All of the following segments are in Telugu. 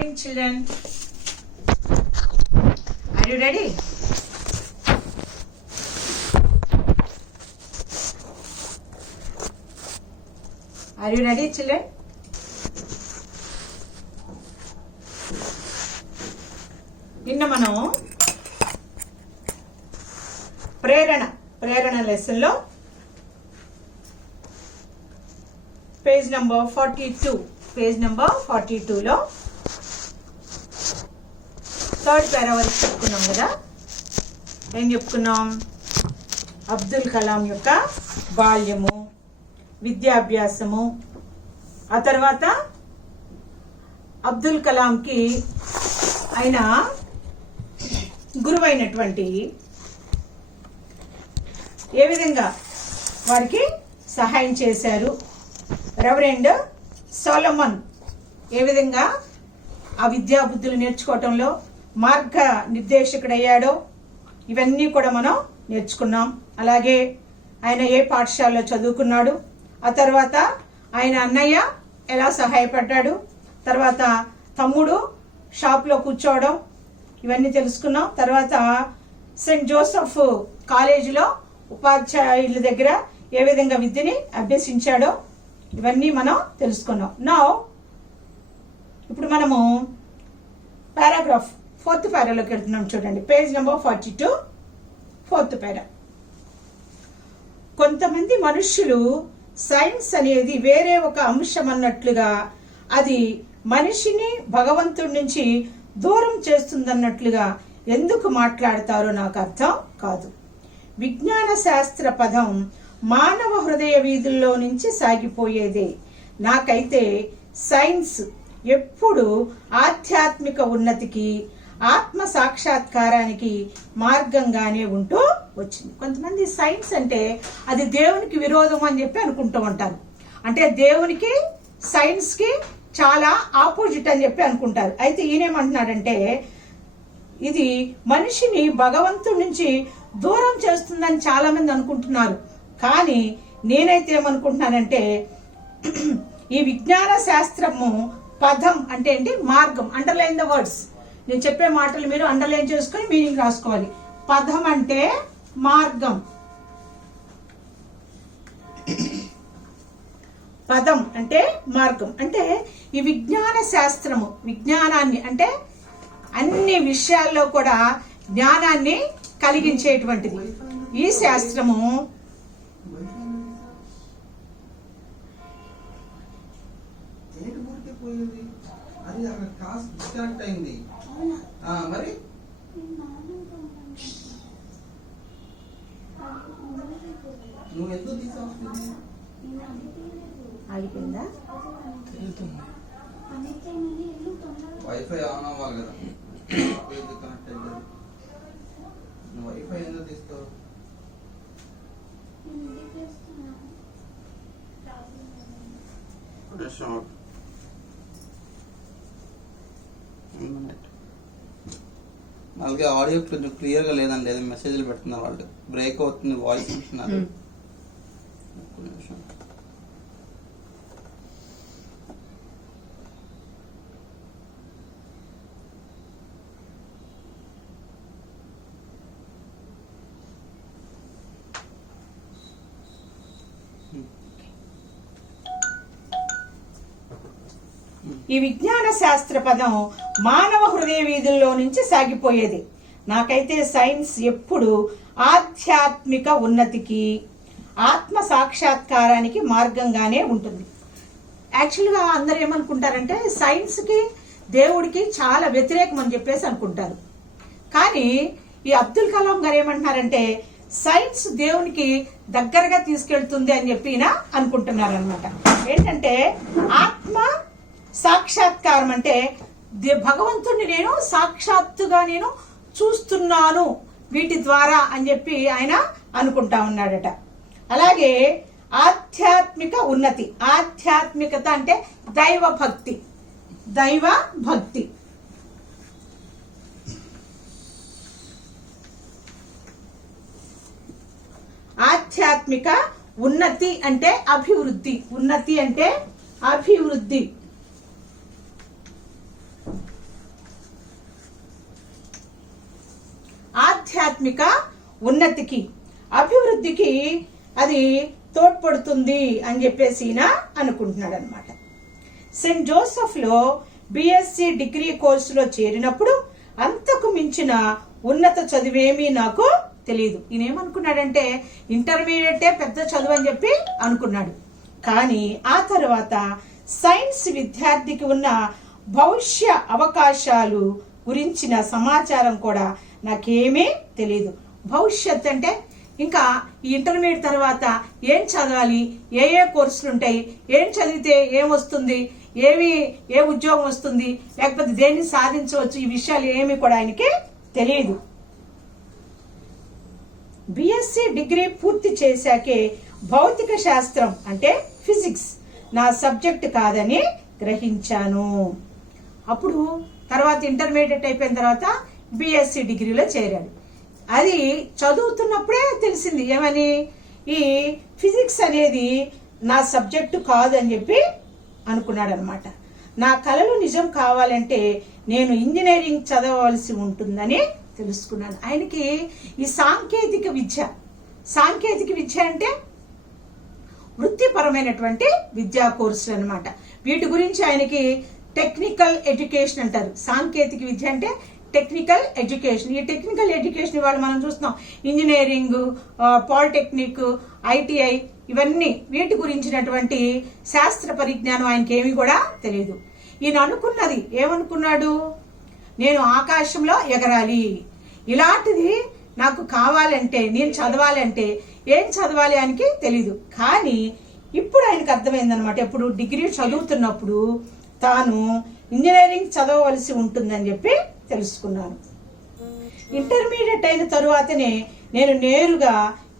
morning, children. Are you ready? Are you ready, children? నిన్న మనం ప్రేరణ లెసన్ లో పేజ్ నెంబర్ 42 లో థర్డ్ పారా వరకు చెప్పుకున్నాం కదా. ఏం చెప్పుకున్నాం? అబ్దుల్ కలాం యొక్క బాల్యము, విద్యాభ్యాసము, ఆ తర్వాత అబ్దుల్ కలాంకి ఆయన గురువైనటువంటి ఏ విధంగా వారికి సహాయం చేశారు, రెవరెండ్ సోలమన్ ఏ విధంగా ఆ విద్యా బుద్ధులు నేర్చుకోవటంలో మార్గ నిర్దేశకుడయ్యాడో ఇవన్నీ కూడా మనం నేర్చుకున్నాం. అలాగే ఆయన ఏ పాఠశాలలో చదువుకున్నాడు, ఆ తర్వాత ఆయన అన్నయ్య ఎలా సహాయపడ్డాడు, తర్వాత తమ్ముడు షాప్లో కూర్చోవడం, ఇవన్నీ తెలుసుకున్నాం. తర్వాత సెయింట్ జోసెఫ్ కాలేజీలో ఉపాధ్యాయుల దగ్గర ఏ విధంగా విద్యని అభ్యసించాడో ఇవన్నీ మనం తెలుసుకున్నాం. ఇప్పుడు మనము పారాగ్రాఫ్ 4th పారాలోకి వెళ్తున్నాం. చూడండి, పేజ్ నెంబర్ 42, 4th పారా. కొంతమంది మనుష్యులు సైన్స్ అనేది వేరే ఒక అంశం అన్నట్లుగా, అది మనిషిని భగవంతుడి నుంచి దూరం చేస్తుందన్నట్లుగా ఎందుకు మాట్లాడతారో నాకు అర్థం కాదు. విజ్ఞాన శాస్త్ర పదం మానవ హృదయ వీధుల్లో నుంచి సాగిపోయేదే. నాకైతే సైన్స్ ఎప్పుడు ఆధ్యాత్మిక ఉన్నతికి, ఆత్మ సాక్షాత్కారానికి మార్గంగానే ఉంటూ వచ్చింది. కొంతమంది సైన్స్ అంటే అది దేవునికి విరోధం అని చెప్పి అనుకుంటూ ఉంటారు. అంటే దేవునికి సైన్స్ కి చాలా ఆపోజిట్ అని చెప్పి అనుకుంటారు. అయితే ఈయనేమంటున్నాడంటే ఇది మనిషిని భగవంతుడి నుంచి దూరం చేస్తుందని చాలా మంది అనుకుంటున్నారు. కానీ నేనైతే ఏమనుకుంటున్నానంటే ఈ విజ్ఞాన శాస్త్రము పదం అంటే ఏంటి? మార్గం. Underline the words. నేను చెప్పే మాటలు మీరు అండర్లైన్ చేసుకొని మీనింగ్ రాసుకోవాలి. పదం అంటే మార్గం, పదం అంటే మార్గం. అంటే ఈ విజ్ఞాన శాస్త్రము విజ్ఞానాన్ని అంటే అన్ని విషయాల్లో కూడా జ్ఞానాన్ని కలిగించేటువంటిది. ఈ శాస్త్రము మరి నువ్వు ఎందుకు తీసుకొస్తుంది? ఆగిపోయిందా? వైఫై ఆన్ అవ్వాలి కదా, కనెక్ట్ అయ్యింది. నువ్వు వైఫై ఎందుకు తీస్తావు? అలాగే ఆడియో కొంచెం క్లియర్ గా లేదండి, ఏదో మెసేజ్లు పెడుతున్నారు వాళ్ళు, బ్రేక్ అవుతుంది వాయిస్ అంటున్నారు. ఈ విజ్ఞాన శాస్త్ర పదం మానవ హృదయ వీధుల్లో నుంచి సాగిపోయేది. నాకైతే సైన్స్ ఎప్పుడు ఆధ్యాత్మిక ఉన్నతికి, ఆత్మ సాక్షాత్కారానికి మార్గంగానే ఉంటుంది. యాక్చువల్గా అందరూ ఏమనుకుంటారంటే సైన్స్కి దేవుడికి చాలా వ్యతిరేకం అని చెప్పేసి అనుకుంటారు. కానీ ఈ అబ్దుల్ కలాం గారు ఏమంటున్నారంటే సైన్స్ దేవునికి దగ్గరగా తీసుకెళ్తుంది అని చెప్పి అనుకుంటున్నారు అనమాట. ఏంటంటే ఆత్మ సాక్షాత్కారం అంటే భగవంతుడిని నేను సాక్షాత్తుగా నేను చూస్తున్నాను వీటి ద్వారా అని చెప్పి ఆయన అనుకుంటా ఉన్నాడట. అలాగే ఆధ్యాత్మిక ఉన్నతి, ఆధ్యాత్మికత అంటే దైవ భక్తి, దైవ భక్తి. ఆధ్యాత్మిక ఉన్నతి అంటే అభివృద్ధి, ఉన్నతి అంటే అభివృద్ధి. ఆధ్యాత్మిక ఉన్నతికి అభివృద్ధికి అది తోడ్పడుతుంది అని చెప్పేసి ఈయన అనుకుంటున్నాడు అనమాట. సెయింట్ జోసెఫ్ లో బిఎస్సి డిగ్రీ కోర్సులో చేరినప్పుడు అంతకు మించిన ఉన్నత చదువేమీ నాకు తెలియదు. ఈయన ఏమనుకున్నాడంటే ఇంటర్మీడియటే పెద్ద చదువు అని చెప్పి అనుకున్నాడు. కానీ ఆ తర్వాత సైన్స్ విద్యార్థికి ఉన్న భవిష్య అవకాశాలు గురించిన సమాచారం కూడా నాకేమీ తెలియదు. భవిష్యత్ అంటే ఇంకా ఈ ఇంటర్మీడియట్ తర్వాత ఏం చదవాలి, ఏ ఏ కోర్సులు ఉంటాయి, ఏం చదివితే ఏం వస్తుంది, ఏ ఉద్యోగం వస్తుంది, లేకపోతే దేన్ని సాధించవచ్చు, ఈ విషయాలు ఏమి కూడా ఆయనకి తెలియదు. బిఎస్సి డిగ్రీ పూర్తి చేశాకే భౌతిక శాస్త్రం అంటే ఫిజిక్స్ నా సబ్జెక్ట్ కాదని గ్రహించాను. అప్పుడు తర్వాత ఇంటర్మీడియట్ అయిపోయిన తర్వాత బిఎస్సి డిగ్రీలో చేరాడు. అది చదువుతున్నప్పుడే తెలిసింది ఏమని, ఈ ఫిజిక్స్ అనేది నా సబ్జెక్టు కాదు అని చెప్పి అనుకున్నాడు అనమాట. నా కలలు నిజం కావాలంటే నేను ఇంజనీరింగ్ చదవవలసి ఉంటుందని తెలుసుకున్నాను. ఆయనకి ఈ సాంకేతిక విద్య అంటే వృత్తిపరమైనటువంటి విద్యా కోర్సులు అనమాట. వీటి గురించి ఆయనకి టెక్నికల్ ఎడ్యుకేషన్ అంటారు. సాంకేతిక విద్య అంటే టెక్నికల్ ఎడ్యుకేషన్. ఈ టెక్నికల్ ఎడ్యుకేషన్ వాళ్ళు మనం చూస్తున్నాం, ఇంజనీరింగ్, పాలిటెక్నిక్, ఐటీఐ, ఇవన్నీ వీటి గురించినటువంటి శాస్త్ర పరిజ్ఞానం ఆయనకి ఏమీ కూడా తెలియదు. ఈయన అనుకున్నది ఏమనుకున్నాడు, నేను ఆకాశంలో ఎగరాలి, ఇలాంటిది నాకు కావాలంటే, నేను చదవాలంటే ఏం చదవాలి ఆయనకి తెలీదు. కానీ ఇప్పుడు ఆయనకు అర్థమైందనమాట. ఎప్పుడు డిగ్రీ చదువుతున్నప్పుడు తాను ఇంజనీరింగ్ చదవవలసి ఉంటుందని చెప్పి తెలుసుకున్నాను. ఇంటర్మీడియట్ అయిన తరువాతనే నేను నేరుగా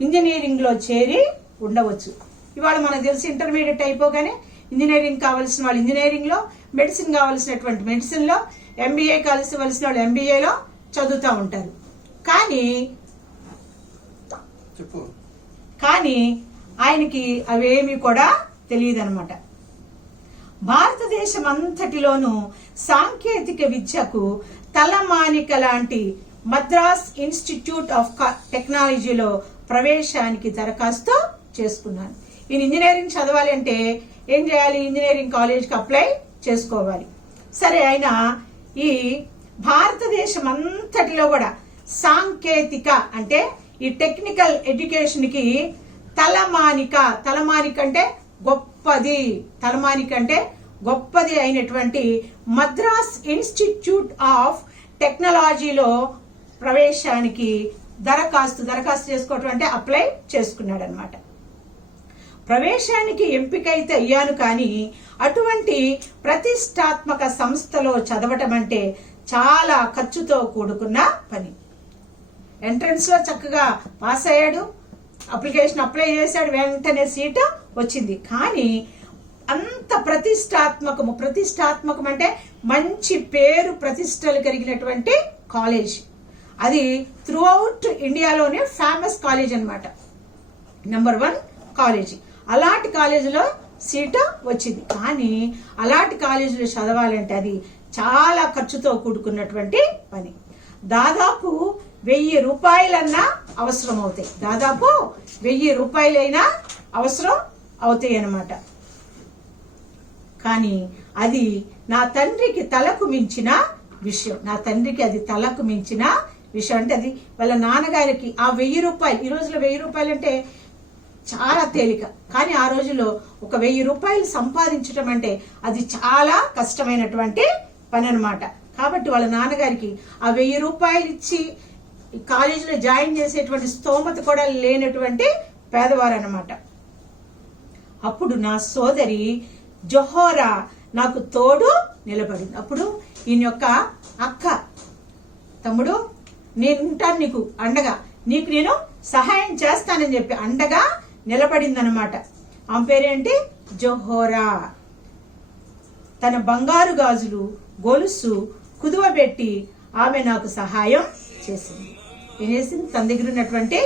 ఇంజనీరింగ్ లో చేరి ఉండవచ్చు. ఇవాళ మనకు తెలిసి ఇంటర్మీడియట్ అయిపోగానే ఇంజనీరింగ్ కావాల్సిన వాళ్ళు ఇంజనీరింగ్ లో, మెడిసిన్ కావాల్సినటువంటి మెడిసిన్ లో, ఎంబీఏ కావాల్సిన వాళ్ళు ఎంబీఏలో చదువుతూ ఉంటారు. కానీ ఆయనకి అవేమీ కూడా తెలియదు అనమాట. భారతదేశం అంతటిలోనూ సాంకేతిక విద్యకు తలమానిక లాంటి మద్రాస్ ఇన్స్టిట్యూట్ ఆఫ్ టెక్నాలజీలో ప్రవేశానికి దరఖాస్తు చేసుకున్నాను. ఈయన ఇంజనీరింగ్ చదవాలి అంటే ఏం చేయాలి, ఇంజనీరింగ్ కాలేజ్కి అప్లై చేసుకోవాలి. సరే, ఆయన ఈ భారతదేశం అంతటిలో కూడా సాంకేతిక అంటే ఈ టెక్నికల్ ఎడ్యుకేషన్ కి తలమానిక అంటే గొప్పది, తలమానిక అంటే గొప్పది అయినటువంటి మద్రాస్ ఇన్స్టిట్యూట్ ఆఫ్ టెక్నాలజీలో ప్రవేశానికి దరఖాస్తు చేసుకోవటం అంటే అప్లై చేసుకున్నాడు అనమాట. ప్రవేశానికి ఎంపికైతే అయ్యాను, కానీ అటువంటి ప్రతిష్టాత్మక సంస్థలో చదవటం అంటే చాలా ఖర్చుతో కూడుకున్న పని. ఎంట్రన్స్ లో చక్కగా పాస్ అయ్యాడు, అప్లికేషన్ అప్లై చేశాడు, వెంటనే సీటు వచ్చింది. కానీ అంత ప్రతిష్టాత్మకం అంటే మంచి పేరు ప్రతిష్టలు కలిగినటువంటి కాలేజ్, అది త్రూ అవుట్ ఇండియాలోనే ఫేమస్ కాలేజ్ అన్నమాట, నెంబర్ 1 కాలేజీ. అలాంటి కాలేజీలో సీటు వచ్చింది. కానీ అలాంటి కాలేజీలో చదవాలంటే అది చాలా ఖర్చుతో కూడుకున్నటువంటి పని. దాదాపు 1000 రూపాయలన్నా అవసరం అవుతాయి, దాదాపు 1000 రూపాయలైనా అవసరం అవుతాయి అన్నమాట. కానీ అది నా తండ్రికి తలకు మించిన విషయం, అంటే అది వాళ్ళ నాన్నగారికి ఆ 1000 రూపాయలు, ఈ రోజులో 1000 రూపాయలు అంటే చాలా తేలిక, కానీ ఆ రోజుల్లో ఒక 1000 రూపాయలు సంపాదించడం అంటే అది చాలా కష్టమైనటువంటి పని అనమాట. కాబట్టి వాళ్ళ నాన్నగారికి ఆ 1000 రూపాయలు ఇచ్చి కాలేజీలో జాయిన్ చేసేటువంటి స్తోమత కూడా లేనటువంటి పేదవారు అన్నమాట. అప్పుడు నా సోదరి జొహోరా నాకు తోడు నిలబడింది. అప్పుడు ఈయన యొక్క అక్క, తమ్ముడు నేను ఉంటాను నీకు అండగా, నీకు నేను సహాయం చేస్తానని చెప్పి అండగా నిలబడిందనమాట. ఆమె పేరేంటి, జొహోరా. తన బంగారు గాజులు, గొలుసు కుదువబెట్టి ఆమె నాకు సహాయం చేసింది. ఏం చేసింది, తన దగ్గర ఉన్నటువంటి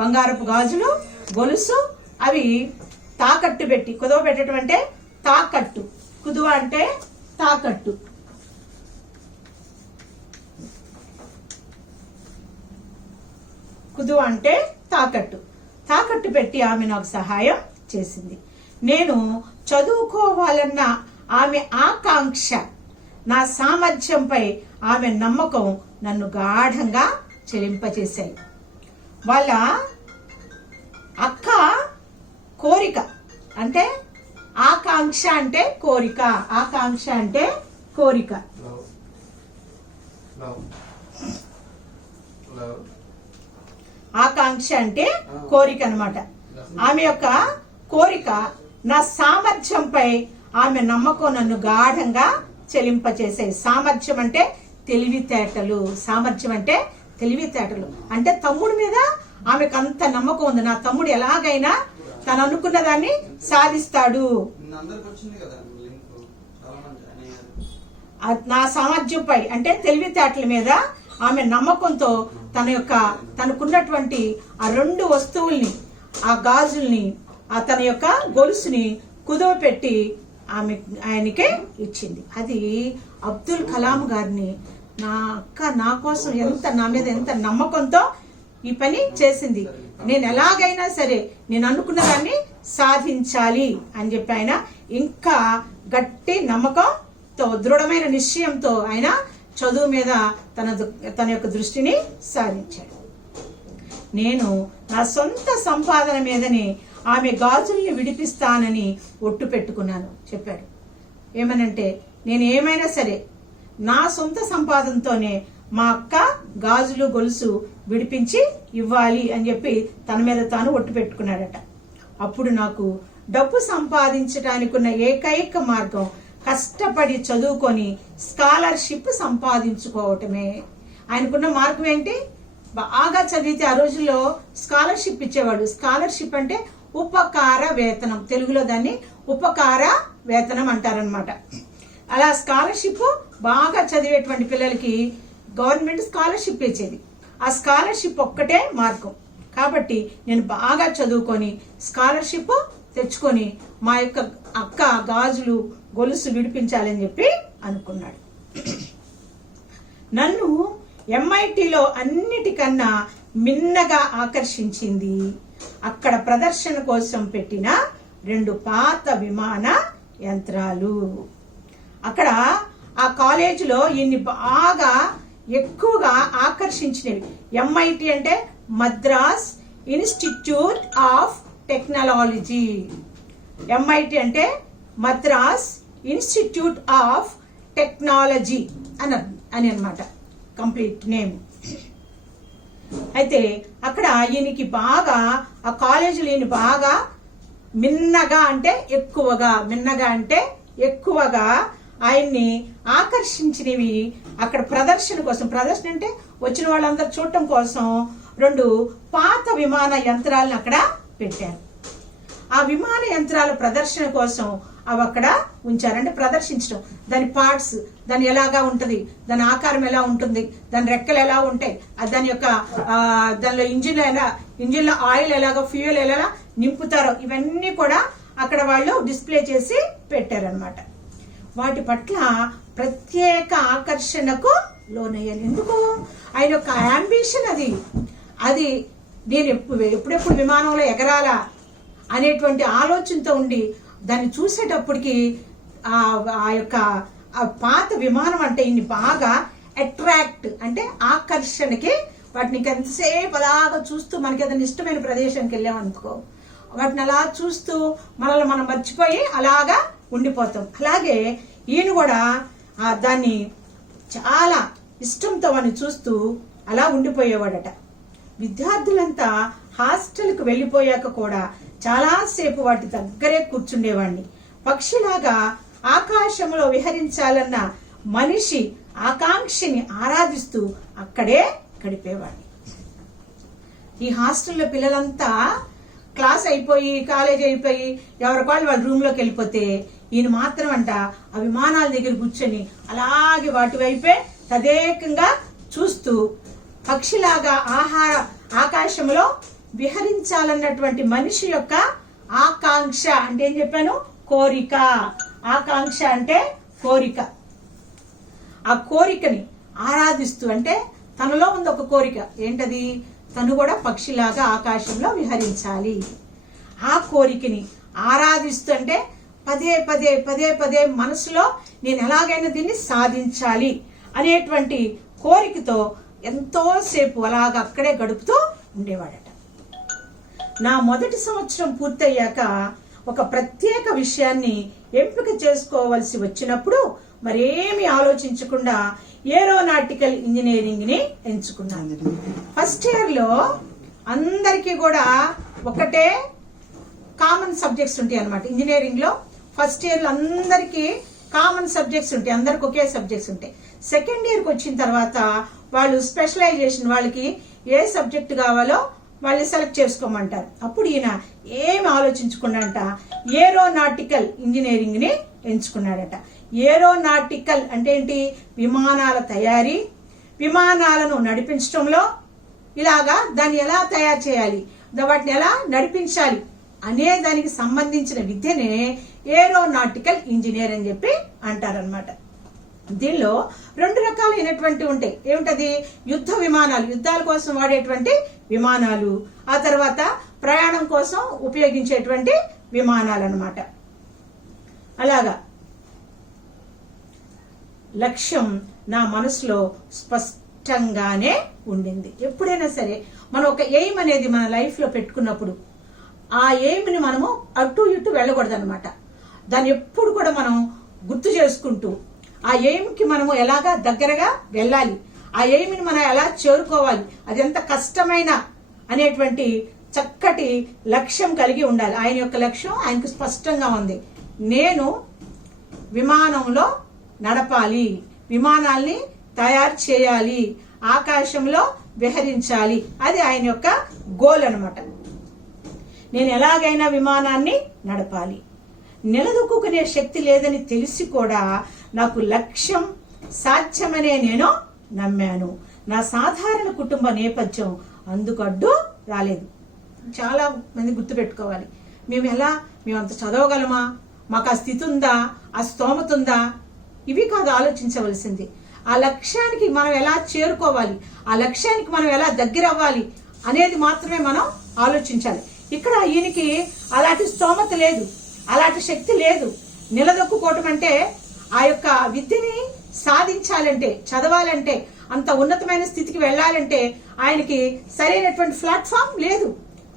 బంగారపు గాజులు, గొలుసు అవి తాకట్టు పెట్టి, కుదువ పెట్టడం అంటే తాకట్టు, కుదువ అంటే తాకట్టు, కుదువ అంటే తాకట్టు. తాకట్టు పెట్టి ఆమె నాకు సహాయం చేసింది. నేను చదువుకోవాలన్న ఆమె ఆకాంక్ష, నా సామర్థ్యంపై ఆమె నమ్మకం నన్ను గాఢంగా చెలింపచేశాయి. వాళ్ళ అక్క కోరిక అంటే ఆకాంక్ష అంటే కోరిక, ఆకాంక్ష అంటే కోరిక. ఆకాంక్ష అంటే కోరిక అన్నమాట. ఆమె యొక్క కోరిక నా సామర్థ్యంపై ఆమె నమ్మకం నన్ను గాఢంగా చెలింపచేసాయి. సామర్థ్యం అంటే తెలివితేటలు, సామర్థ్యం అంటే తెలివితేటలు. అంటే తమ్ముడి మీద ఆమెకు అంత నమ్మకం ఉంది. నా తమ్ముడు ఎలాగైనా తను అనుకున్న దాన్ని సాధిస్తాడు. నా సామర్థ్యంపై అంటే తెలివితేటల మీద ఆమె నమ్మకంతో తనకున్నటువంటి ఆ 2 వస్తువుల్ని, ఆ గాజుల్ని, తన యొక్క గొలుసుని కుదువ పెట్టి ఆయనకే ఇచ్చింది. అది అబ్దుల్ కలాం గారిని నా అక్క నా కోసం నా మీద ఎంత నమ్మకంతో ఈ పని చేసింది. నేను ఎలాగైనా సరే నేను అనుకున్న దాన్ని సాధించాలి అని చెప్పి ఆయన ఇంకా గట్టి నమ్మకంతో, దృఢమైన నిశ్చయంతో ఆయన చదువు మీద తన యొక్క దృష్టిని సారించాడు. నేను నా సొంత సంపాదన మీదని ఆమె గాజుల్ని విడిపిస్తానని ఒట్టు పెట్టుకున్నాను చెప్పాడు. ఏమనంటే నేను ఏమైనా సరే నా సొంత సంపాదనతోనే మా అక్క గాజులు గొలుసు విడిపించి ఇవ్వాలి అని చెప్పి తన మీద తాను ఒట్టు పెట్టుకున్నాడట. అప్పుడు నాకు డబ్బు సంపాదించడానికి ఉన్న ఏకైక మార్గం కష్టపడి చదువుకొని స్కాలర్షిప్ సంపాదించుకోవటమే. ఆయనకున్న మార్గం ఏంటి? బాగా చదివితే ఆ రోజుల్లో స్కాలర్షిప్ ఇచ్చేవాడు. స్కాలర్షిప్ అంటే ఉపకార వేతనం, తెలుగులో దాన్ని ఉపకార వేతనం అంటారనమాట. అలా స్కాలర్షిప్ బాగా చదివేటువంటి పిల్లలకి గవర్నమెంట్ స్కాలర్షిప్ ఇచ్చేది. ఆ స్కాలర్షిప్ ఒక్కటే మార్గం. కాబట్టి నేను బాగా చదువుకొని స్కాలర్షిప్ తెచ్చుకొని మా యొక్క అక్క గాజులు గొలుసు విడిపించాలని చెప్పి అనుకున్నాడు. నన్ను MITలో అన్నిటికన్నా మిన్నగా ఆకర్షించింది అక్కడ ప్రదర్శన కోసం పెట్టిన 2 పాత విమాన యంత్రాలు. అక్కడ ఆ కాలేజీలో ఈయన్ని బాగా ఎక్కువగా ఆకర్షించినవి. MIT అంటే Madras institute of technology. MIT అంటే మద్రాస్ ఇన్స్టిట్యూట్ ఆఫ్ టెక్నాలజీ అని అన్నమాట కంప్లీట్ నేమ్. అయితే అక్కడ ఈయనకి బాగా ఆ కాలేజీలో ఈయన బాగా మిన్నగా అంటే ఎక్కువగా, మిన్నగా అంటే ఎక్కువగా ఆయన్ని ఆకర్షించినవి అక్కడ ప్రదర్శన కోసం. ప్రదర్శన అంటే వచ్చిన వాళ్ళందరూ చూడటం కోసం 2 పాత విమాన యంత్రాలను అక్కడ పెట్టారు. ఆ విమాన యంత్రాల ప్రదర్శన కోసం అవి అక్కడ ఉంచారు. అంటే ప్రదర్శించడం, దాని పార్ట్స్, దాని ఎలాగా ఉంటుంది, దాని ఆకారం ఎలా ఉంటుంది, దాని రెక్కలు ఎలా ఉంటాయి, దాని యొక్క దానిలో ఇంజిన్లో ఆయిల్ ఎలాగో, ఫ్యూయల్ ఎలా నింపుతారో ఇవన్నీ కూడా అక్కడ వాళ్ళు డిస్ప్లే చేసి పెట్టారనమాట. వాటి పట్ల ప్రత్యేక ఆకర్షణకు లోనయ్యాను. ఎందుకు? ఆయన యొక్క అంబిషన్ అది నేను ఎప్పుడెప్పుడు విమానంలో ఎగరాలా అనేటువంటి ఆలోచనతో ఉండి దాన్ని చూసేటప్పటికి ఆ యొక్క పాత విమానం అంటే ఇన్ని బాగా అట్రాక్ట్ అంటే ఆకర్షణకి వాటిని ఎంతసేపు అలాగా చూస్తూ, మనకి ఏదైనా ఇష్టమైన ప్రదేశానికి వెళ్ళామనుకో వాటిని అలా చూస్తూ మనల్ని మనం మర్చిపోయి అలాగా ఉండిపోతాం. అలాగే ఈయన కూడా దాన్ని చాలా ఇష్టంతో వాడిని చూస్తూ అలా ఉండిపోయేవాడట. విద్యార్థులంతా హాస్టల్కి వెళ్ళిపోయాక కూడా చాలాసేపు వాటి దగ్గరే కూర్చుండేవాడిని. పక్షిలాగా ఆకాశంలో విహరించాలన్న మనిషి ఆకాంక్షని ఆరాధిస్తూ అక్కడే గడిపేవాడిని. ఈ హాస్టల్లో పిల్లలంతా క్లాస్ అయిపోయి, కాలేజ్ అయిపోయి ఎవరికి వాళ్ళు రూమ్లోకి వెళ్ళిపోతే ఈయన మాత్రం అంట ఆ విమానాల దగ్గర కూర్చొని అలాగే వాటి వైపే తదేకంగా చూస్తూ పక్షిలాగా ఆకాశంలో విహరించాలన్నటువంటి మనిషి యొక్క ఆకాంక్ష అంటే ఏం చెప్పాను? కోరిక. ఆకాంక్ష అంటే కోరిక. ఆ కోరికని ఆరాధిస్తూ, అంటే తనలో ఉంది ఒక కోరిక. ఏంటది? తను కూడా పక్షిలాగా ఆకాశంలో విహరించాలి. ఆ కోరికని ఆరాధిస్తుంటే పదే పదే పదే పదే మనసులో నేను ఎలాగైనా దీన్ని సాధించాలి అనేటువంటి కోరికతో ఎంతోసేపు అలాగ అక్కడే గడుపుతూ ఉండేవాడట. నా మొదటి సంవత్సరం పూర్తయ్యాక ఒక ప్రత్యేక విషయాన్ని ఎంపిక చేసుకోవలసి వచ్చినప్పుడు మరేమి ఆలోచించకుండా ఏరోనాటికల్ ఇంజనీరింగ్ ని ఎంచుకున్నాను. ఫస్ట్ ఇయర్ లో అందరికీ కూడా ఒకటే కామన్ సబ్జెక్ట్స్ ఉంటాయి అన్నమాట. ఇంజనీరింగ్ లో ఫస్ట్ ఇయర్ లో అందరికీ కామన్ సబ్జెక్ట్స్ ఉంటాయి, అందరికి ఒకే సబ్జెక్ట్స్ ఉంటాయి. సెకండ్ ఇయర్కి వచ్చిన తర్వాత వాళ్ళు స్పెషలైజేషన్, వాళ్ళకి ఏ సబ్జెక్ట్ కావాలో వాళ్ళు సెలెక్ట్ చేసుకోమంటారు. అప్పుడు ఈయన ఏమి ఆలోచించకుండా అంట ఏరోనాటికల్ ఇంజనీరింగ్ ని ఎంచుకున్నాడట. ఏరోనాటికల్ అంటే ఏంటి? విమానాల తయారీ, విమానాలను నడిపించడంలో ఇలాగా దాన్ని ఎలా తయారు చేయాలి, వాటిని ఎలా నడిపించాలి అనే దానికి సంబంధించిన విద్యనే ఏరోనాటికల్ ఇంజనీర్ అని చెప్పి అంటారనమాట. దీనిలో రెండు రకాలైనటువంటి ఉంటాయి. ఏమిటది? యుద్ధ విమానాలు, యుద్ధాల కోసం వాడేటువంటి విమానాలు, ఆ తర్వాత ప్రయాణం కోసం ఉపయోగించేటువంటి విమానాలు అన్నమాట. అలాగా లక్ష్యం నా మనసులో స్పష్టంగానే ఉండింది. ఎప్పుడైనా సరే మనం ఒక ఎయిమ్ అనేది మన లైఫ్ లో పెట్టుకున్నప్పుడు ఆ ఎయిమ్ ని మనము అటు ఇటు వెళ్ళకూడదు అనమాట. దాన్ని ఎప్పుడు కూడా మనం గుర్తు చేసుకుంటూ ఆ ఎయిమ్ కి మనము ఎలాగా దగ్గరగా వెళ్ళాలి, ఆ ఎయిమ్ ని మనం ఎలా చేరుకోవాలి, అది ఎంత కష్టమైన అనేటువంటి చక్కటి లక్ష్యం కలిగి ఉండాలి. ఆయన యొక్క లక్ష్యం ఆయనకు స్పష్టంగా ఉంది. నేను విమానంలో నడపాలి, విమానాల్ని తయారు చేయాలి, ఆకాశంలో విహరించాలి, అది ఆయన యొక్క గోల్ అన్నమాట. నేను ఎలాగైనా విమానాన్ని నడపాలి. నిలదొక్కునే శక్తి లేదని తెలిసి కూడా నాకు లక్ష్యం సాధ్యమనే నేను నమ్మాను. నా సాధారణ కుటుంబ నేపథ్యం అందుకు అడ్డు రాలేదు. చాలా మంది గుర్తుపెట్టుకోవాలి, మేము అంత చదవగలమా, మాకు ఆ స్థితి ఉందా, ఆ స్తోమత ఉందా, ఇవి కాదు ఆలోచించవలసింది. ఆ లక్ష్యానికి మనం ఎలా చేరుకోవాలి, ఆ లక్ష్యానికి మనం ఎలా దగ్గర అవ్వాలి అనేది మాత్రమే మనం ఆలోచించాలి. ఇక్కడ ఈయనకి అలాంటి స్తోమత లేదు, అలాంటి శక్తి లేదు. నిలదొక్కుకోవటం అంటే ఆ యొక్క విద్యని సాధించాలంటే, చదవాలంటే, అంత ఉన్నతమైన స్థితికి వెళ్ళాలంటే ఆయనకి సరైనటువంటి ప్లాట్ఫామ్ లేదు.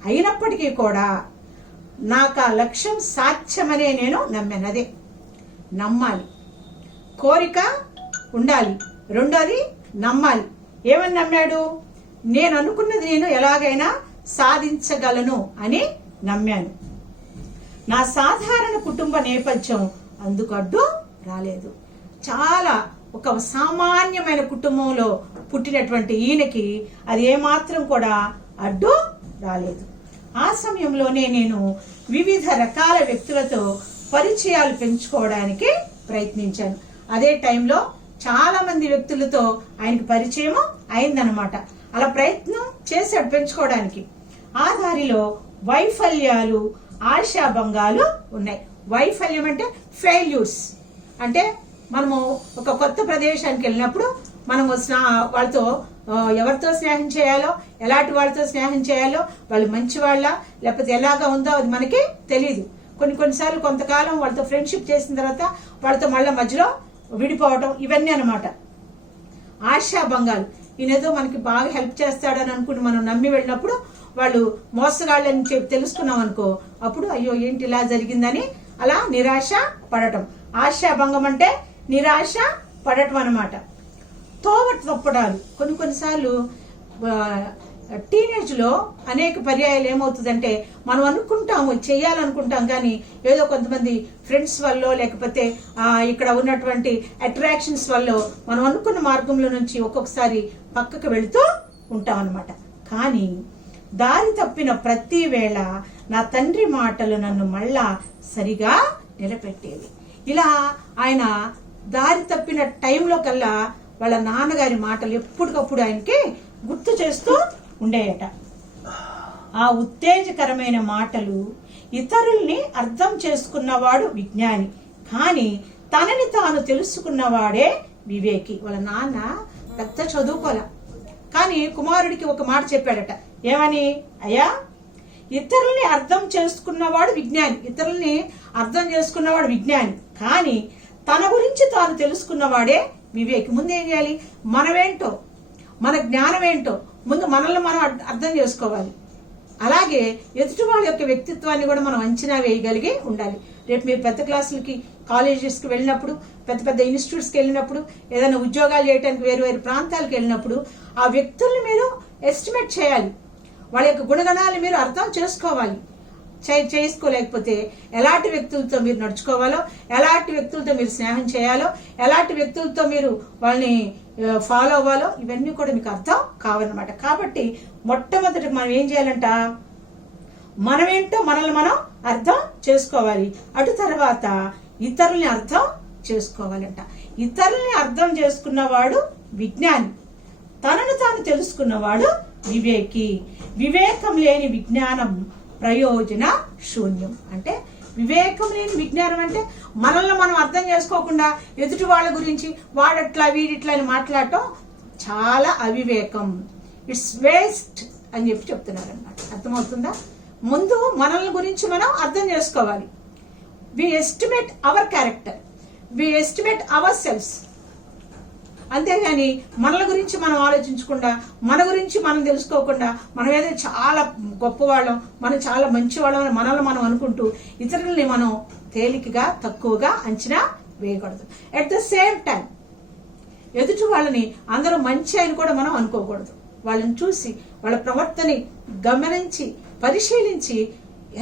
అయినప్పటికీ కూడా నాకు ఆ లక్ష్యం సాధ్యమనే నేను నమ్మాను. అదే నమ్మాలి, కోరిక ఉండాలి, రెండోది నమ్మాలి. ఏమని నమ్మాడు? నేను అనుకున్నది నేను ఎలాగైనా సాధించగలను అని నమ్మాను. నా సాధారణ కుటుంబ నేపథ్యం అందుకు అడ్డు రాలేదు. చాలా ఒక సామాన్యమైన కుటుంబంలో పుట్టినటువంటి ఈయనకి అది ఏమాత్రం కూడా అడ్డు రాలేదు. ఆ సమయంలోనే నేను వివిధ రకాల వ్యక్తులతో పరిచయాలు పెంచుకోవడానికి ప్రయత్నించాను. అదే టైంలో చాలా మంది వ్యక్తులతో ఆయనకి పరిచయం అయిందనమాట. అలా ప్రయత్నం చేశాడు పెంచుకోవడానికి. ఆ దారిలో వైఫల్యాలు, ఆశాభంగాలు ఉన్నాయి. వైఫల్యం అంటే ఫెయిల్యూర్స్. అంటే మనము ఒక కొత్త ప్రదేశానికి వెళ్ళినప్పుడు మనము వాళ్ళతో ఎవరితో స్నేహం చేయాలో, ఎలాంటి వాళ్ళతో స్నేహం చేయాలో, వాళ్ళు మంచి వాళ్ళ లేకపోతే ఎలాగా ఉందో అది మనకి తెలియదు. కొన్నిసార్లు కొంతకాలం వాళ్ళతో ఫ్రెండ్షిప్ చేసిన తర్వాత వాళ్ళతో మళ్ళీ మధ్యలో విడిపోవటం, ఇవన్నీ అనమాట. ఆశాభంగాలు. ఈయనేదో మనకి బాగా హెల్ప్ చేస్తాడని అనుకుని మనం నమ్మి వెళ్ళినప్పుడు వాళ్ళు మోసగాళ్ళని చెప్పి తెలుసుకున్నాం అనుకో, అప్పుడు అయ్యో ఏంటి ఇలా జరిగిందని అలా నిరాశ పడటం. ఆశాభంగం అంటే నిరాశ పడటం అనమాట. తోవ తప్పడాలు. కొన్నిసార్లు టీనేజ్ లో అనేక పర్యాయాలు ఏమవుతుందంటే మనం అనుకుంటాము చేయాలనుకుంటాం, కానీ ఏదో కొంతమంది ఫ్రెండ్స్ వల్ల లేకపోతే ఇక్కడ ఉన్నటువంటి అట్రాక్షన్స్ వల్ల మనం అనుకున్న మార్గంలో నుంచి ఒక్కొక్కసారి పక్కకు వెళుతూ ఉంటాం అనమాట. కానీ దారి తప్పిన ప్రతి వేళ నా తండ్రి మాటలు నన్ను మళ్ళా సరిగా నిలబెట్టేవి. ఇలా ఆయన దారి తప్పిన టైంలో కల్లా వాళ్ళ నాన్నగారి మాటలు ఎప్పటికప్పుడు ఆయనకి గుర్తు చేస్తూ ఉండేయట. ఆ ఉత్తేజకరమైన మాటలు ఇతరుల్ని అర్థం చేసుకున్నవాడు విజ్ఞాని, కానీ తనని తాను తెలుసుకున్నవాడే వివేకి. వాళ్ళ నాన్న పెద్ద చదువుకోలే, కానీ కుమారుడికి ఒక మాట చెప్పాడట. ఏమని? అయ్యా, ఇతరుల్ని అర్థం చేసుకున్నవాడు విజ్ఞాని, ఇతరుల్ని అర్థం చేసుకున్నవాడు విజ్ఞాని, కానీ తన గురించి తాను తెలుసుకున్నవాడే వివేకి. ముందు ఏం చేయాలి? మనమేంటో, మన జ్ఞానం ఏంటో ముందు మనల్ని మనం అర్థం చేసుకోవాలి. అలాగే ఎదుటి వాళ్ళ యొక్క వ్యక్తిత్వాన్ని కూడా మనం అంచనా వేయగలిగి ఉండాలి. రేపు మీరు పెద్ద క్లాసులకి, కాలేజెస్కి వెళ్ళినప్పుడు, పెద్ద పెద్ద ఇన్స్టిట్యూట్స్కి వెళ్ళినప్పుడు, ఏదైనా ఉద్యోగాలు చేయడానికి వేరు వేరు ప్రాంతాలకు వెళ్ళినప్పుడు ఆ వ్యక్తుల్ని మీరు ఎస్టిమేట్ చేయాలి. వాళ్ళ యొక్క గుణగణాలు మీరు అర్థం చేసుకోవాలి. చేసుకోలేకపోతే ఎలాంటి వ్యక్తులతో మీరు నడుచుకోవాలో, ఎలాంటి వ్యక్తులతో మీరు స్నేహం చేయాలో, ఎలాంటి వ్యక్తులతో మీరు వాళ్ళని ఫాలో అవ్వాలో ఇవన్నీ కూడా మీకు అర్థం కావాలన్నమాట. కాబట్టి మొట్టమొదటి మనం ఏం చేయాలంట? మనమేంటో మనల్ని మనం అర్థం చేసుకోవాలి. అటు తర్వాత ఇతరుల్ని అర్థం చేసుకోవాలంట. ఇతరుల్ని అర్థం చేసుకున్నవాడు విజ్ఞాని, తనను తాను తెలుసుకున్నవాడు వివేకి. వివేకం లేని విజ్ఞానం ప్రయోజన శూన్యం. అంటే వివేకం లేని విజ్ఞానం అంటే మనల్ని మనం అర్థం చేసుకోకుండా ఎదుటి వాళ్ళ గురించి వాడట్లా వీడిట్లా అని మాట్లాడటం చాలా అవివేకం. ఇట్స్ వేస్ట్ అని చెప్తున్నారు అన్నమాట. అర్థమవుతుందా? ముందు మనల్ని గురించి మనం అర్థం చేసుకోవాలి. We estimate our character, we estimate our selfs. అంతేగాని మనల గురించి మనం ఆలోచించకుండా, మన గురించి మనం తెలుసుకోకుండా, మనం ఏదో చాలా గొప్పవాళ్ళం, మనం చాలా మంచివాళ్ళం అని మనల్ని మనం అనుకుంటూ ఇతరులని మనం తేలికగా తక్కువగా అంచనా వేయకూడదు. అట్ ద సేమ్ టైం ఎదుటి వాళ్ళని అందరూ మంచి అని కూడా మనం అనుకోకూడదు. వాళ్ళని చూసి వాళ్ళ ప్రవర్తనని గమనించి పరిశీలించి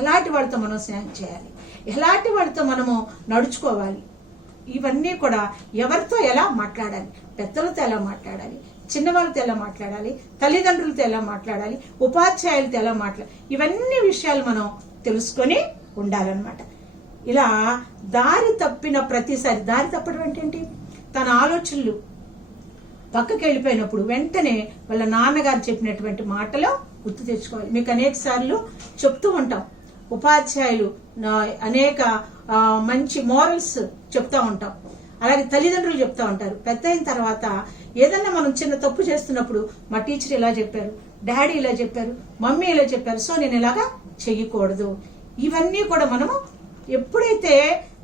ఎలాంటి వాళ్ళతో మనం స్నేహం చేయాలి, ఎలాంటి వాళ్ళతో మనము నడుచుకోవాలి, ఇవన్నీ కూడా ఎవరితో ఎలా మాట్లాడాలి, పెద్దలతో ఎలా మాట్లాడాలి, చిన్నవాళ్ళతో ఎలా మాట్లాడాలి, తల్లిదండ్రులతో ఎలా మాట్లాడాలి, ఉపాధ్యాయులతో ఎలా మాట్లాడాలి, ఇవన్నీ విషయాలు మనం తెలుసుకొని ఉండాలన్నమాట. ఇలా దారి తప్పిన ప్రతిసారి, దారి తప్పడం అంటే ఏంటి? తన ఆలోచనలు పక్కకి వెళ్ళిపోయినప్పుడు వెంటనే వాళ్ళ నాన్నగారు చెప్పినటువంటి మాటలు గుర్తు తెచ్చుకోవాలి. మీకు అనేక సార్లు చెప్తూ ఉంటాం, ఉపాధ్యాయులు అనేక మంచి మోరల్స్ చెప్తా ఉంటాం, అలాగే తల్లిదండ్రులు చెప్తా ఉంటారు. పెద్ద అయిన తర్వాత ఏదన్నా మనం చిన్న తప్పు చేస్తున్నప్పుడు మా టీచర్ ఇలా చెప్పారు, డాడీ ఇలా చెప్పారు, మమ్మీ ఇలా చెప్పారు, సో నేను ఇలాగా చెయ్యకూడదు. ఇవన్నీ కూడా మనము ఎప్పుడైతే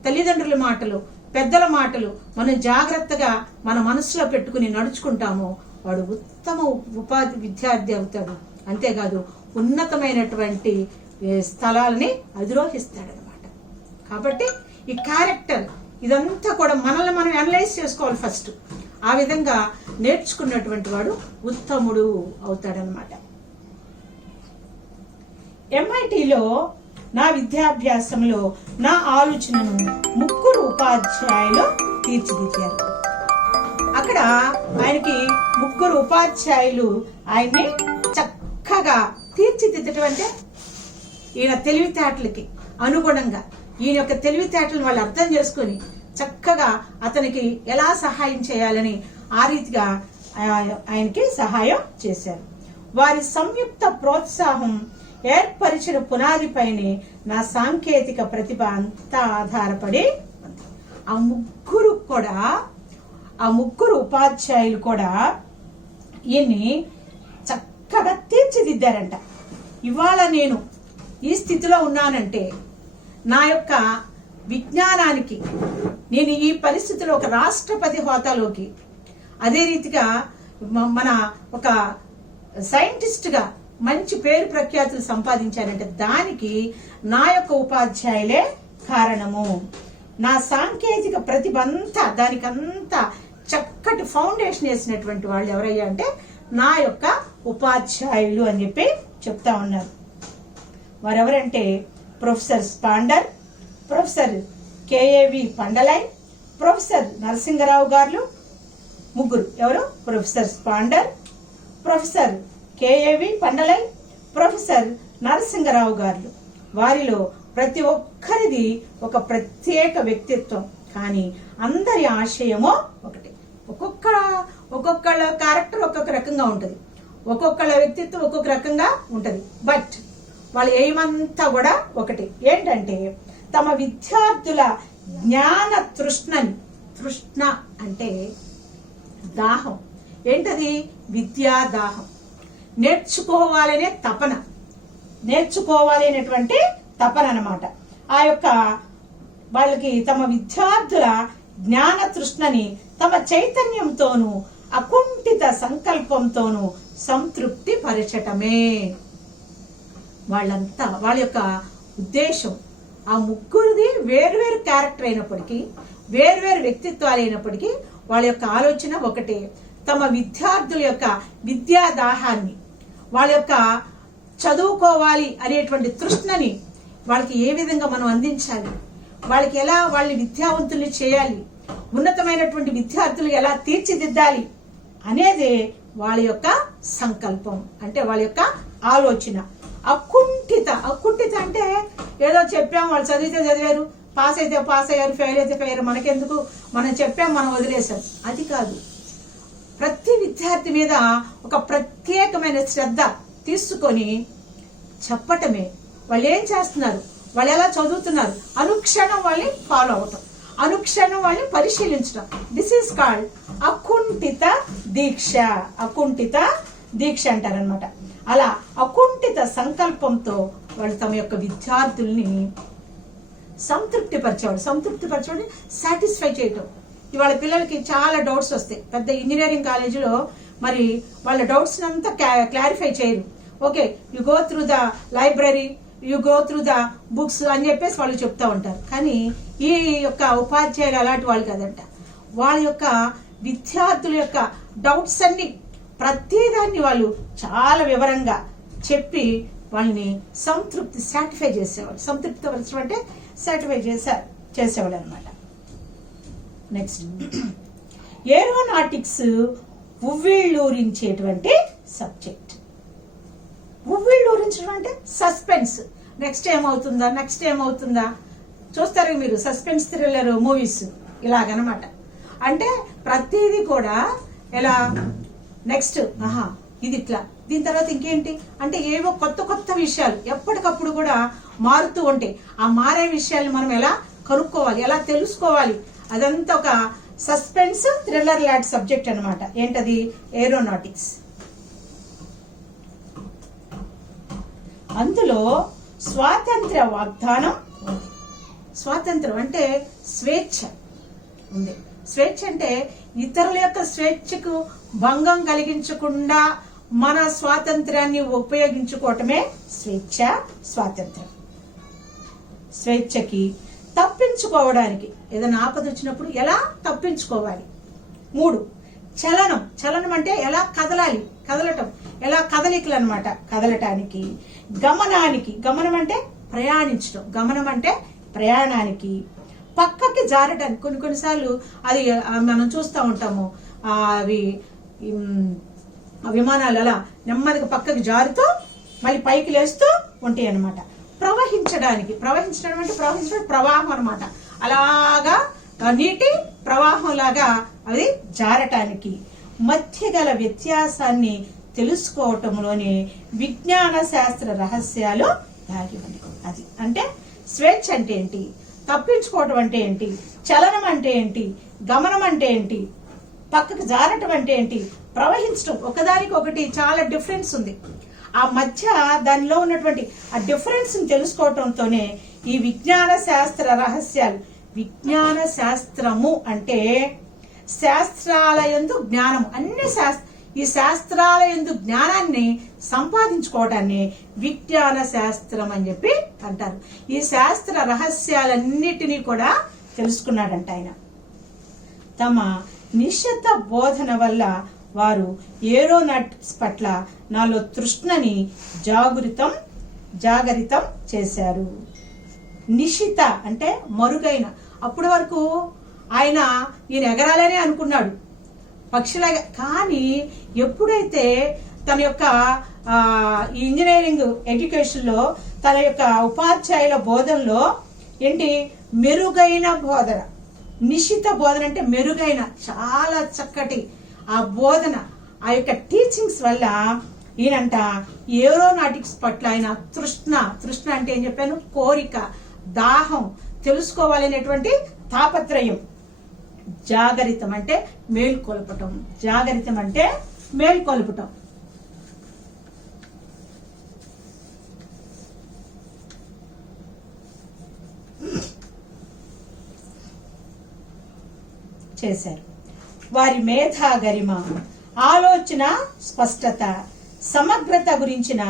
తల్లిదండ్రుల మాటలు, పెద్దల మాటలు మనం జాగ్రత్తగా మన మనసులో పెట్టుకుని నడుచుకుంటామో వాడు ఉత్తమ ఉపాధి విద్యార్థి అవుతాడు. అంతేకాదు ఉన్నతమైనటువంటి స్థలాలని అధిరోహిస్తాడనమాట. కాబట్టి ఈ క్యారెక్టర్ ఇదంతా కూడా మనల్ని మనం అనలైజ్ చేసుకోవాలి ఫస్ట్. ఆ విధంగా నేర్చుకున్నటువంటి వాడు ఉత్తముడు అవుతాడనమాట. MITలో నా విద్యాభ్యాసంలో నా ఆలోచనను 3 ఉపాధ్యాయులు తీర్చిదిద్దారు. అక్కడ ఆయనకి 3 ఉపాధ్యాయులు ఆయన్ని చక్కగా తీర్చిదిద్దటం అంటే ఈయన తెలివితేటలకి అనుగుణంగా, ఈయన యొక్క తెలివితేటలను వాళ్ళు అర్థం చేసుకుని చక్కగా అతనికి ఎలా సహాయం చేయాలని ఆ రీతిగా ఆయనకి సహాయం చేశారు. వారి సంయుక్త ప్రోత్సాహం ఏర్పరిచిన పునాదిపైనే నా సాంకేతిక ప్రతిభ అంతా ఆధారపడి ఆ ముగ్గురు ఉపాధ్యాయులు కూడా ఈయన్ని చక్కగా తీర్చిదిద్దారంట. ఇవాళ నేను ఈ స్థితిలో ఉన్నానంటే నా యొక్క విజ్ఞానానికి, నేను ఈ పరిస్థితిలో ఒక రాష్ట్రపతి హోదాలోకి, అదే రీతిగా మన ఒక సైంటిస్ట్గా మంచి పేరు ప్రఖ్యాతులు సంపాదించానంటే దానికి నా యొక్క ఉపాధ్యాయులే కారణము. నా సాంకేతిక ప్రతిభ అంతా, దానికంతా చక్కటి ఫౌండేషన్ వేసినటువంటి వాళ్ళు ఎవరయ్యా అంటే నా యొక్క ఉపాధ్యాయులు అని చెప్పి చెప్తా ఉన్నారు. వారెవరంటే professor Spander, professor KAV Pandalai, professor Narasingarao గారు. ముగ్గురు ఎవరు? Professor Spander, professor KAV Pandalai, professor Narasingarao గారు. వారిలో ప్రతి ఒక్కరిది ఒక ప్రత్యేక వ్యక్తిత్వం, కానీ అందరి ఆశయమో ఒకటి. ఒక్కొక్కళ్ళ క్యారెక్టర్ ఒక్కొక్క రకంగా ఉంటుంది, ఒక్కొక్కళ్ళ వ్యక్తిత్వం ఒక్కొక్క రకంగా ఉంటుంది. బట్ వాళ్ళ ఏమంతా కూడా ఒకటి. ఏంటంటే తమ విద్యార్థుల జ్ఞాన తృష్ణ అంటే దాహం. ఏంటది? విద్యా దాహం, నేర్చుకోవాలనే తపన, నేర్చుకోవాలి అనేటువంటి తపన అన్నమాట. ఆ యొక్క వాళ్ళకి తమ విద్యార్థుల జ్ఞాన తృష్ణని తమ చైతన్యంతోనూ అకుంఠిత సంకల్పంతోనూ సంతృప్తి పరచటమే వాళ్ళంతా వాళ్ళ యొక్క ఉద్దేశం. ఆ ముగ్గురిది వేరువేరు క్యారెక్టర్ అయినప్పటికీ, వేరువేరు వ్యక్తిత్వాలు అయినప్పటికీ వాళ్ళ యొక్క ఆలోచన ఒకటే. తమ విద్యార్థుల యొక్క విద్యా దాహాన్ని, వాళ్ళ యొక్క చదువుకోవాలి అనేటువంటి తృష్ణని వాళ్ళకి ఏ విధంగా మనం అందించాలి, వాళ్ళకి ఎలా వాళ్ళని విద్యావంతుల్ని చేయాలి, ఉన్నతమైనటువంటి విద్యార్థులు ఎలా తీర్చిదిద్దాలి అనేదే వాళ్ళ యొక్క సంకల్పం, అంటే వాళ్ళ యొక్క ఆలోచన. అకుంఠిత, అకుంఠిత అంటే ఏదో చెప్పాం, వాళ్ళు చదివితే చదివారు, పాస్ అయితే పాస్ అయ్యారు, ఫెయిల్ అయితే ఫెయిల్, మనకెందుకు, మనం చెప్పాం, మనం వదిలేసాం, అది కాదు. ప్రతి విద్యార్థి మీద ఒక ప్రత్యేకమైన శ్రద్ధ తీసుకొని చెప్పటమే. వాళ్ళు ఏం చేస్తున్నారు, వాళ్ళు ఎలా చదువుతున్నారు, అనుక్షణం వాళ్ళని ఫాలో అవటం, అనుక్షణం వాళ్ళని పరిశీలించడం. దిస్ ఈస్ కాల్డ్ అకుంఠిత దీక్ష. అకుంఠిత దీక్ష అంటారనమాట. అలా అకుంఠిత సంకల్పంతో వాళ్ళు తమ యొక్క విద్యార్థుల్ని సంతృప్తి పరిచేవాడు, సాటిస్ఫై చేయటం. ఇవాళ పిల్లలకి చాలా డౌట్స్ వస్తాయి. పెద్ద ఇంజనీరింగ్ కాలేజీలో మరి వాళ్ళ డౌట్స్ అంతా క్లారిఫై చేయరు. Okay, you go through the library, you go through the books అని చెప్పేసి వాళ్ళు చెప్తా ఉంటారు. కానీ ఈ యొక్క ఉపాధ్యాయులు అలాంటి వాళ్ళు కదంట. వాళ్ళ యొక్క విద్యార్థుల యొక్క డౌట్స్ అన్ని, ప్రతిదాన్ని వాళ్ళు చాలా వివరంగా చెప్పి వాళ్ళని సాటిస్ఫై చేసేవాళ్ళు. సంతృప్తి పరచడం అంటే సాటిస్ఫై చేసేవాళ్ళు అనమాట. నెక్స్ట్, ఏరోనాటిక్స్ ఉవ్విళ్ళూరించేటువంటి సబ్జెక్ట్. ఉవ్విళ్ళూరించడం అంటే సస్పెన్స్. నెక్స్ట్ ఏమవుతుందా చూస్తారు మీరు, సస్పెన్స్ థ్రిల్లర్ మూవీస్ ఇలాగనమాట. అంటే ప్రతిదీ కూడా ఎలా, నెక్స్ట్ ఇది ఇట్లా, దీని తర్వాత ఇంకేంటి అంటే ఏవో కొత్త కొత్త విషయాలు ఎప్పటికప్పుడు కూడా మారుతూ ఉంటాయి. ఆ మారే విషయాలు మనం ఎలా కనుక్కోవాలి, ఎలా తెలుసుకోవాలి, అదంతా ఒక సస్పెన్స్ థ్రిల్లర్ లాంటి సబ్జెక్ట్ అనమాట. ఏంటది? ఏరోనాటిక్స్. అందులో స్వాతంత్ర్య వాగ్దానం ఉంది. స్వాతంత్రం అంటే స్వేచ్ఛ ఉంది. స్వేచ్ఛ అంటే ఇతరుల యొక్క స్వేచ్ఛకు భంగం కలిగించకుండా మన స్వాతంత్ర్యాన్ని ఉపయోగించుకోవటమే స్వేచ్ఛ, స్వాతంత్రం. స్వేచ్ఛకి తప్పించుకోవడానికి, ఏదైనా ఆపద వచ్చినప్పుడు ఎలా తప్పించుకోవాలి. 3, చలనం అంటే ఎలా కదలాలి, కదలటం, ఎలా కదలికలు అనమాట, కదలటానికి. గమనం అంటే ప్రయాణించడం, గమనం అంటే ప్రయాణానికి. పక్కకి జారటానికి, కొన్నిసార్లు అది మనం చూస్తూ ఉంటాము, అవి విమానాలు అలా నెమ్మదిగా పక్కకి జారుతూ మళ్ళీ పైకి లేస్తూ ఉంటాయి అనమాట. ప్రవహించడం అంటే ప్రవాహం అనమాట. అలాగా నీటి ప్రవాహం లాగా అది జారటానికి. మధ్య గల వ్యత్యాసాన్ని తెలుసుకోవటంలోనే విజ్ఞాన శాస్త్ర రహస్యాలు దాగి ఉన్నాయి. అది అంటే స్వేచ్ఛ అంటే ఏంటి, తప్పించుకోవటం అంటే ఏంటి, చలనం అంటే ఏంటి, గమనం అంటే ఏంటి, పక్కకు జారటం అంటే ఏంటి, ప్రవహించడం, ఒకదానికి ఒకటి చాలా డిఫరెన్స్ ఉంది. ఆ మధ్య దానిలో ఉన్నటువంటి ఆ డిఫరెన్స్ తెలుసుకోవటంతోనే ఈ విజ్ఞాన శాస్త్ర రహస్యాలు. విజ్ఞాన శాస్త్రము అంటే శాస్త్రాలయందు జ్ఞానము, అన్ని ఈ శాస్త్రాలయందు జ్ఞానాన్ని సంపాదించుకోవడాన్ని విజ్ఞాన శాస్త్రం అని చెప్పి అంటారు. ఈ శాస్త్ర రహస్యాలన్నిటినీ కూడా తెలుసుకున్నాడంట ఆయన. తమ నిశ్చిత బోధన వల్ల వారు ఏరోనాటిక్స్ పట్ల నాలో తృష్ణని జాగరితం చేశారు. నిశిత అంటే మరుగైన. అప్పటి వరకు ఈయన ఎగరాలనే అనుకున్నాడు పక్షిలాగా. కానీ ఎప్పుడైతే తన యొక్క ఇంజనీరింగ్ ఎడ్యుకేషన్లో, తన యొక్క ఉపాధ్యాయుల బోధనలో ఏంటి, మెరుగైన బోధన, నిశిత బోధన అంటే మెరుగైన, చాలా చక్కటి ఆ బోధన, ఆ యొక్క టీచింగ్స్ వల్ల ఈయనంట ఏరోనాటిక్స్ పట్ల ఆయన తృష్ణ అంటే ఏం చెప్పాను, కోరిక, దాహం, తెలుసుకోవాలనేటువంటి తాపత్రయం. జాగరితం అంటే మేల్కొల్పటం, జాగరితం అంటే మేల్కొల్పటం. చేశారు. వారి మేధా గరిమ, ఆలోచన స్పష్టత, సమగ్రత గురించిన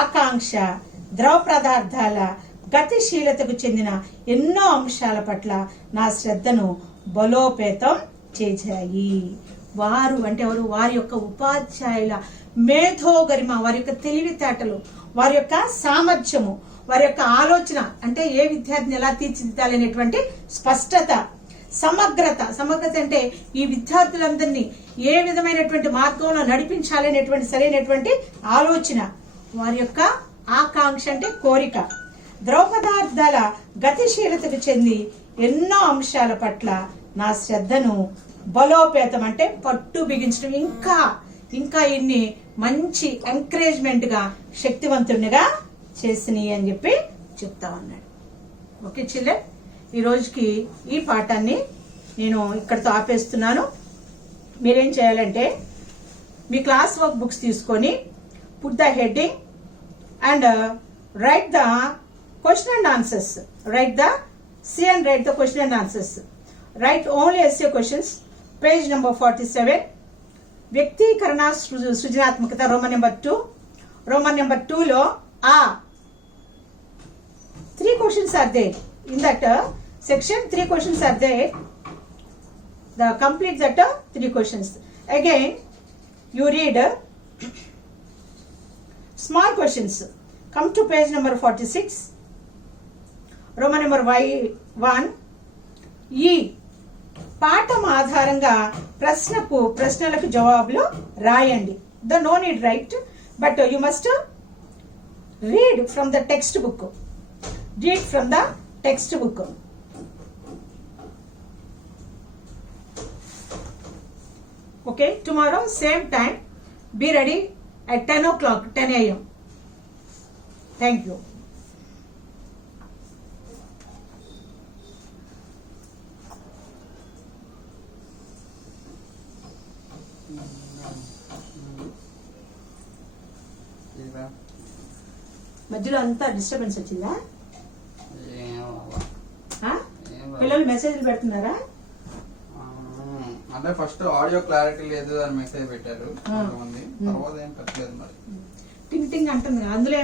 ఆకాంక్ష, ద్రవ పదార్థాల గతిశీలతకు చెందిన ఎన్నో అంశాల పట్ల నా శ్రద్ధను బలోపేతం చేశాయి. వారు అంటే ఎవరు? వారి యొక్క ఉపాధ్యాయుల మేధోగరిమ, వారి యొక్క తెలివితేటలు, వారి యొక్క సామర్థ్యము, వారి యొక్క ఆలోచన అంటే ఏ విద్యార్థిని ఎలా తీర్చిదిద్దాలనేటువంటి స్పష్టత, సమగ్రత. సమగ్రత అంటే ఈ విద్యార్థులందరినీ ఏ విధమైనటువంటి మార్గంలో నడిపించాలనేటువంటి సరైనటువంటి ఆలోచన, వారి యొక్క ఆకాంక్ష అంటే కోరిక, ద్రవ పదార్థాల గతిశీలతకు చెంది ఎన్నో అంశాల పట్ల నా శ్రద్ధను బలోపేతం అంటే పట్టు బిగించడం, ఇంకా ఇంకా ఇన్ని మంచి ఎంకరేజ్మెంట్ గా శక్తివంతునిగా చేసినాయి అని చెప్పి చెప్తా ఉన్నాడు. ఓకే చిల్డ్రన్, ఈ రోజుకి ఈ పాఠాన్ని నేను ఇక్కడితో ఆపేస్తున్నాను. మీరేం చేయాలంటే మీ క్లాస్ వర్క్ బుక్స్ తీసుకొని put the heading and write the question and answers. Write the C and write the question and answers. Write only SA questions. Page number 47. వ్యక్తీకరణ సృజనాత్మకత రోమన్ నెంబర్ 2. రోమన్ నెంబర్ 2లో ఆ 3 questions are there. In that section 3 questions are there. The complete that 3 questions. Again you read small questions. Come to page number 46. Roman number 1. ఈ పాఠం ఆధారంగా ప్రశ్నలకు జవాబులు రాయండి. The no need write, but you must read from the textbook. Read from the textbook. Okay, tomorrow same time, be ready at 10 o'clock, 10 a.m. Thank you. మధ్యలో అంతా డిస్టర్బెన్స్ వచ్చిందా? పిల్లలు మెసేజ్లు పెడుతున్నారా? అంటే ఫస్ట్ ఆడియో క్లారిటీ లేదు అని మెసేజ్ పెట్టారు కొంతమంది, తర్వాత ఏం పెట్టలేదు మరి. టింగ్ టింగ్ అంటుంది అందులో